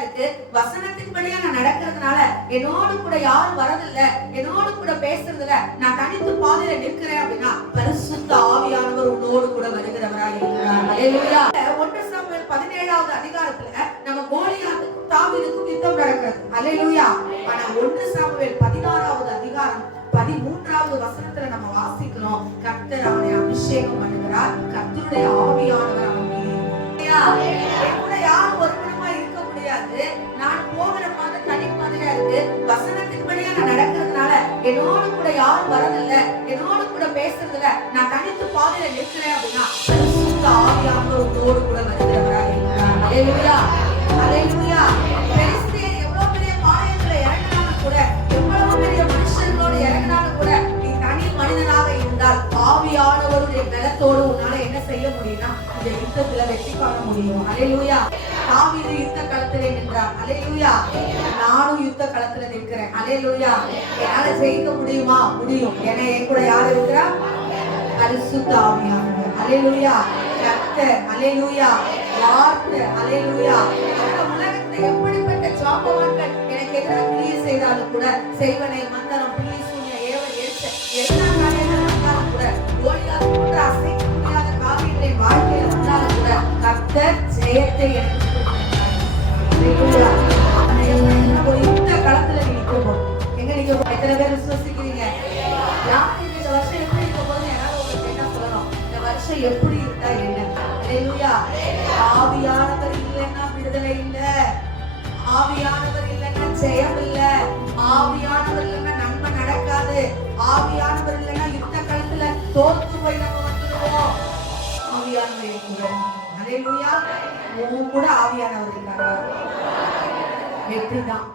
இருக்கு. வசனத்தின்படியா நான் நடக்கிறதுனால என்னோடு கூட யாரும் வரதில்ல, என்னோடு கூட பேசுறதுல நான் தனித்து பாதையில நிற்கிறேன் அப்படின்னா பரிசுத்த ஆவியானவர் உன்னோடு கூட வருகிறவராக இருக்கிறார். அல்லேலூயா. 1 சாமுவேல் 17வது அதிகாரத்துல நம்ம கோலியாத்துக்கும் தாவீதுக்கும் யுத்தம் நடக்கிறது. அல்லேலூயா. ஆனா 1 சாமுவேல் 16வது அதிகாரம் 13வது வசனத்துல நம்ம வாசிக்கிறோம், கர்த்தர் அவனை அபிஷேகம் பண்ணுகிறார், கர்த்தருடைய ஆவியானவர் அவன் மீது கூட யாரும் ஒரு குணமா இருக்க முடியாது. நான் போகிற பாதை தனி பாதையா இருக்கு. வசனத்தின்படியா நான் நடக்கிறதுனால என்னோடு கூட யாரும் வரதில்ல, என்னோடு கூட பேசுறதுல நான் தனித்து பாதையில நிற்கிறேன் அப்படின்னா பரிசுத்த ஆவியானவர் உன்னோடு கூட வருகிறவராக இருக்கிறார். அல்லேலூயா. அல்லேலூயா. பெலிஸ்தியர் எவ்வளவு பெரிய பாளையத்துல இறங்கினாலும் கூட, எவ்வளவு பெரிய மனுஷர்களோடு இறங்கினாலும் கூட, நீ தனி மனிதனாக இருந்தால் ஆவியானவருடைய பலத்தோடு உன்னால என்ன செய்ய முடியும்னா இந்த யுத்தத்துல வெற்றி காண முடியும். அல்லேலூயா. தாவீது யுத்த களத்திலே நின்றார். அல்லேலூயா. நானும் யுத்த களத்துல நிற்கிறேன். அல்லேலூயா. என்னால ஜெயிக்க முடியுமா? முடியும். ஏன்னா என் கூட யார் இருக்கிறா? பரிசுத்த ஆவியானவர். அல்லேலூயா. கர்த்தர். அல்லேலூயா. வார்த்தை. அல்லேலூயா. இந்த உலகத்துல எப்படிப்பட்ட ஜாம்பவான்கள் எனக்கு எதிராக கிரியை செய்தாலும் கூட, செய்வனை மந்தனம் பிள்ளை சூன்ய ஏவல் எடுத்து எல்லா காரியங்களும் வந்தாலும் கூட, கோலியாத் போன்ற அசைக்க முடியாத காரியங்களை வாழ்க்கையில வந்தாலும் கூட கர்த்தர் ஜெயத்தை எனக்கு ஒரு யுத்த களத்துல நிற்கும். எங்க நீங்க எத்தனை பேர் விசுவசிக்கிறீங்க? இந்த வருஷம் எப்படி இருக்க போது யாராவது உங்களுக்கு என்ன சொல்லணும்? இந்த வருஷம் எப்படி இருந்தா என்ன? அல்லேலூயா. ஆவியானவர் இல்லைன்னா விடுதலை இல்ல, ஆவியானவர் இல்லைன்னா ஜெயம் இல்ல, ஆவியானவர் இல்லைன்னா நன்மை நடக்காது, ஆவியானவர் இல்லைன்னா யுத்த களத்துல தோற்று போய் நம்ம வந்துடுவோம். ஆவியானவர் இருக்கிறார். அல்லேலூயா. உன் கூட ஆவியானவர் இருக்காரா? வெற்றிதான்.